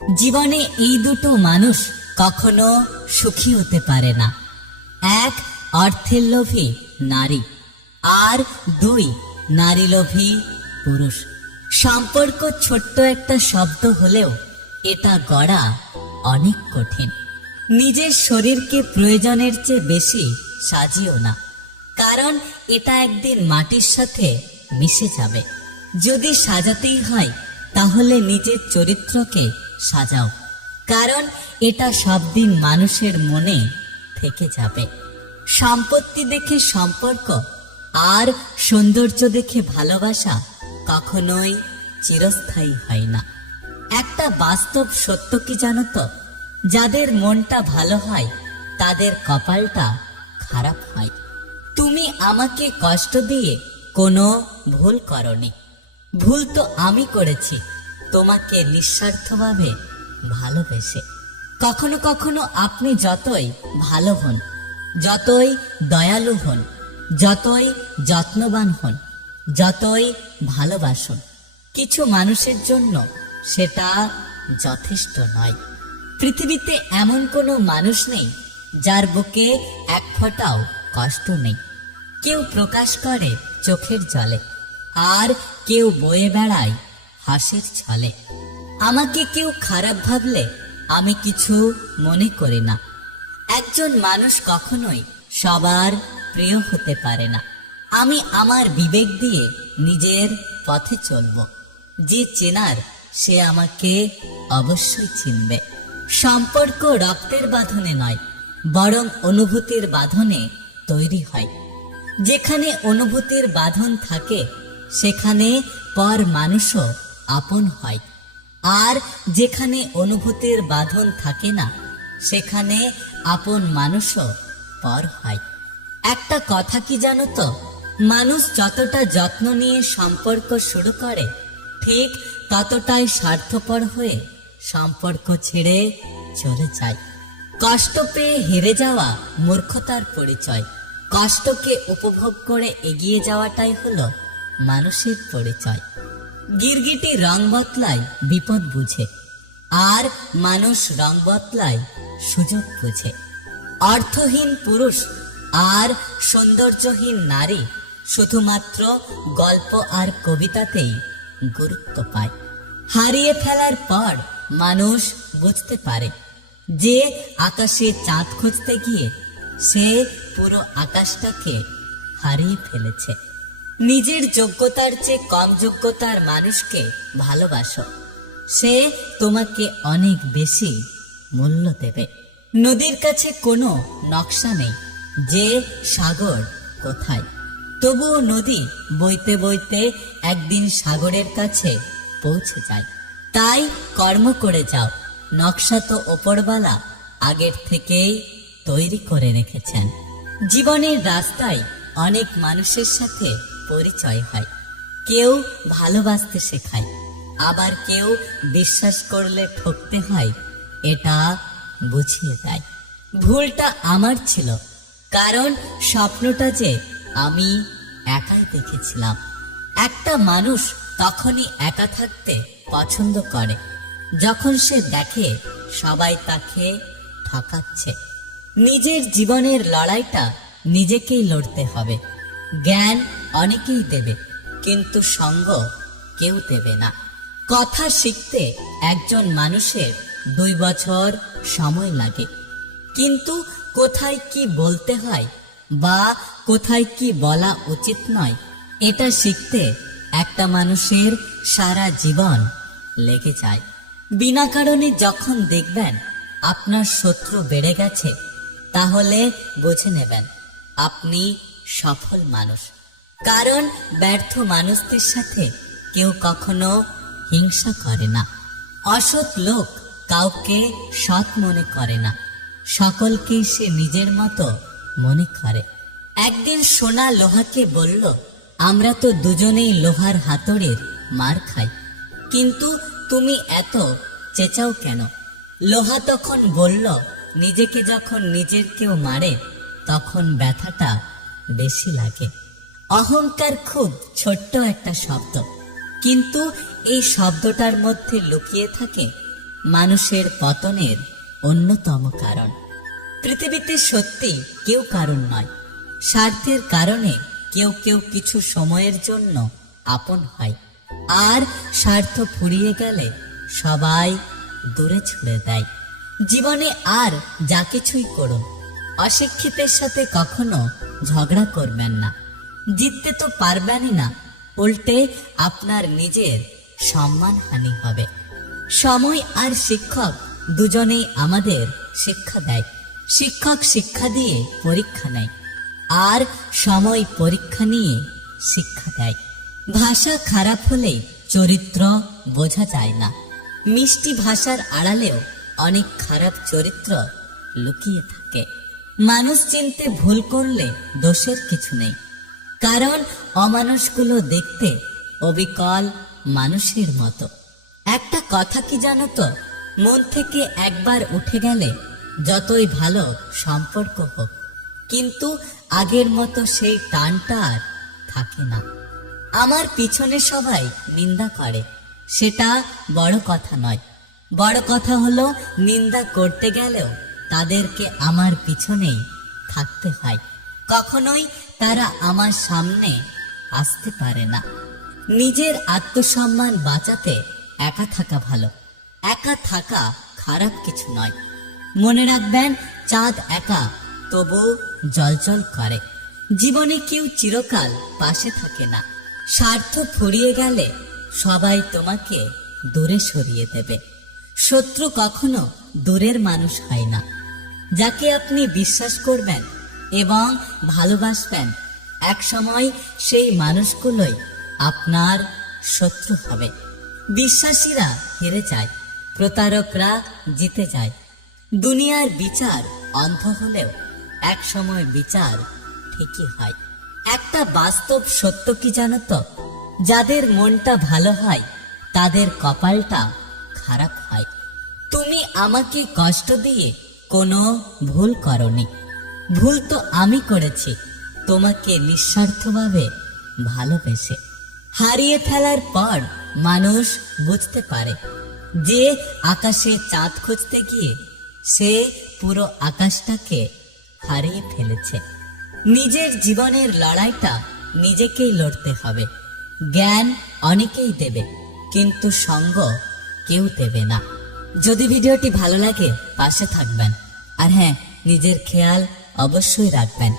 জীবনে এই দুটো মানুষ কখনো সুখী হতে পারে না। এক, অর্থের লোভী নারী, আর দুই, নারী লোভী পুরুষ। সম্পর্ক ছোট্ট একটা শব্দ হলেও এটা গড়া অনেক কঠিন। নিজের শরীরকে প্রয়োজনের চেয়ে বেশি সাজিও না, কারণ এটা একদিন মাটির সাথে মিশে যাবে। যদি সাজাতেই হয় তাহলে নিজের চরিত্রকে সাজাও, কারণ এটা সব দিন মানুষের মনে থেকে যাবে। সম্পত্তি দেখে সম্পর্ক আর সৌন্দর্য দেখে ভালোবাসা কখনোই চিরস্থায়ী হয় না। একটা বাস্তব সত্য কি জানো তো, যাদের মনটা ভালো হয় তাদের কপালটা খারাপ হয়। তুমি আমাকে কষ্ট দিয়ে কোনো ভুল করনি, ভুল তো আমি করেছি তোমাকে নিঃস্বার্থভাবে ভালোবেসে। কখনো কখনো আপনি যতই ভালো হন, যতই দয়ালু হন, যতই যত্নবান হন, যতই ভালোবাসুন, কিছু মানুষের জন্য সেটা যথেষ্ট নয়। পৃথিবীতে এমন কোনো মানুষ নেই যার বুকে এক ফোঁটাও কষ্ট নেই। কেউ প্রকাশ করে চোখের জলে, আর কেউ বয়ে বেড়ায় হাসির ছলে। আমাকে কেউ খারাপ ভাবলে আমি কিছু মনে করি না। একজন মানুষ কখনোই সবার প্রিয় হতে পারে না। আমি আমার বিবেক দিয়ে নিজের পথে চলব। যে চেনার সে আমাকে অবশ্যই চিনবে। সম্পর্ক রক্তের বাঁধনে নয়, বরং অনুভূতির বাঁধনে তৈরি হয়। যেখানে অনুভূতির বাঁধন থাকে সেখানে পর মানুষও আপন হয়, আর যেখানে অনুভূতির বাঁধন থাকে না সেখানে আপন মানুষও পর হয়। একটা কথা কি জানো তো, মানুষ যতটা যত্ন নিয়ে সম্পর্ক শুরু করে ঠিক ততটাই স্বার্থপর হয়ে সম্পর্ক ছেড়ে চলে যায়। কষ্ট পেয়ে হেরে যাওয়া মূর্খতার পরিচয়। কষ্টকে উপভোগ করে এগিয়ে যাওয়াটাই হলো মানুষের পরিচয়। গিরগিটি রং বদলায় বিপদ বুঝে, আর মানুষ রং বদলায় সুযোগ বুঝে। অর্থহীন পুরুষ আর সৌন্দর্যহীন নারী শুধুমাত্র গল্প আর কবিতাতেই গুরুত্ব পায়। হারিয়ে ফেলার পর মানুষ বুঝতে পারে যে আকাশে চাঁদ খুঁজতে গিয়ে সে পুরো আকাশটাকে হারিয়ে ফেলেছে। নিজের যোগ্যতার চেয়ে কম যোগ্যতার মানুষকে ভালোবাসো, সে তোমাকে অনেক বেশি মূল্য দেবে। নদীর কাছে কোনো নকশা নেই যে সাগর কোথায়, তবুও নদী বইতে বইতে একদিন সাগরের কাছে পৌঁছে যায়। তাই কর্ম করে যাও, নকশা তো ওপরওয়ালা আগের থেকেই তৈরি করে রেখেছেন। জীবনের রাস্তায় অনেক মানুষের সাথে পরিচয় হয়। কেউ ভালোবাসতে শেখায়, আবার কেউ বিশ্বাস করলে ঠকতে হয় এটা বুঝিয়ে দেয়। ভুলটা আমার ছিল, কারণ স্বপ্নটা যে আমি একাই দেখেছিলাম। একটা মানুষ তখনই একা থাকতে পছন্দ করে যখন সে দেখে সবাই তাকে ঠকাচ্ছে। নিজের জীবনের লড়াইটা নিজেকেই লড়তে হবে। জ্ঞান অনেকেই দেবে, কিন্তু সঙ্গ কেউ দেবে না। কথা শিখতে একজন মানুষের 2 বছর সময় লাগে, কিন্তু কোথায় কি বলতে হয় বা কোথায় কি বলা উচিত নয় এটা শিখতে একটা মানুষের সারা জীবন লেগে যায়। বিনা কারণে যখন দেখবেন আপনার শত্রু বেড়ে গেছে, তাহলে বুঝে নেবেন আপনি সফল মানুষ। কারণ ব্যর্থ মানুষদের সাথে কেউ কখনো হিংসা করে না। অসৎ লোক কাউকে সৎ মনে করে না, সকলকেই সে নিজের মতো মনে করে। একদিন সোনা লোহাকে বলল, আমরা তো দুজনেই লোহার হাতুড়ির মার খাই, কিন্তু তুমি এত চেঁচাও কেন? লোহা তখন বলল, নিজেকে যখন নিজের কেউ মারে তখন ব্যথাটা বেশি লাগে। অহংকার খুব ছোট্ট একটা শব্দ, কিন্তু এই শব্দটার মধ্যে লুকিয়ে থাকে মানুষের পতনের অন্যতম কারণ। পৃথিবীতে সত্যি কেউ কারণ নয়, স্বার্থের কারণে কেউ কেউ কিছু সময়ের জন্য আপন হয়, আর স্বার্থ ফুরিয়ে গেলে সবাই দূরে ছুড়ে দেয়। জীবনে আর যা কিছুই করুন, অশিক্ষিতের সাথে কখনো ঝগড়া করবেন না। জিততে তো পারবেনই না, উল্টে আপনার নিজের সম্মানহানি হবে। সময় আর শিক্ষক দুজনেই আমাদের শিক্ষা দেয়। শিক্ষক শিক্ষা দিয়ে পরীক্ষা নেয়, আর সময় পরীক্ষা নিয়ে শিক্ষা দেয়। ভাষা খারাপ হলে চরিত্র বোঝা যায় না। মিষ্টি ভাষার আড়ালেও অনেক খারাপ চরিত্র লুকিয়ে থাকে। মানুষ চিনতে ভুল করলে দোষের কিছু নেই, কারণ অমানুষগুলো দেখতে অবিকল মানুষের মতো। একটা কথা কি জানো তো, মন থেকে একবার উঠে গেলে যতই ভালো সম্পর্ক হোক, কিন্তু আগের মতো সেই টানটা আর থাকে না। আমার পিছনে সবাই নিন্দা করে, সেটা বড় কথা নয়। বড় কথা হলো নিন্দা করতে গেলেও তাদেরকে আমার পিছনেই থাকতে হয়। কখনোই তারা আমার সামনে আসতে পারে না। নিজের আত্মসম্মান বাঁচাতে একা থাকা ভালো। একা থাকা খারাপ কিছু নয়। মনে রাখবেন, চাঁদ একা তবু জ্বলজ্বল করে। জীবনে কেউ চিরকাল পাশে থাকে না। স্বার্থ ফুরিয়ে গেলে সবাই তোমাকে দূরে সরিয়ে দেবে। শত্রু কখনো দূরের মানুষ হয় না। যাকে আপনি বিশ্বাস করবেন এবং ভালোবাসবেন, একসময় সেই মানুষগুলোই আপনার শত্রু হবে। বিশ্বাসীরা হেরে যায়, প্রতারকরা জিতে যায়। দুনিয়ার বিচার অন্ধ হলেও একসময় বিচার ঠিকই হয়। একটা বাস্তব সত্য কি জানো তো, যাদের মনটা ভালো হয় তাদের কপালটা খারাপ হয়। তুমি আমাকে কষ্ট দিয়ে কোনো ভুল করনি। ভুল তো আমি করেছি, তোমাকে নিঃস্বার্থভাবে ভালোবেসে। হারিয়ে ফেলার পর মানুষ বুঝতে পারে যে আকাশে চাঁদ খুঁজতে গিয়ে সে পুরো আকাশটাকে হারিয়ে ফেলেছে। নিজের জীবনের লড়াইটা নিজেকেই লড়তে হবে। জ্ঞান অনেকেই দেবে, কিন্তু সঙ্গ কেউ দেবে না। যদি ভিডিওটি ভালো লাগে পাশে থাকবেন, আর হ্যাঁ, নিজের খেয়াল অবশ্যই রাখবেন।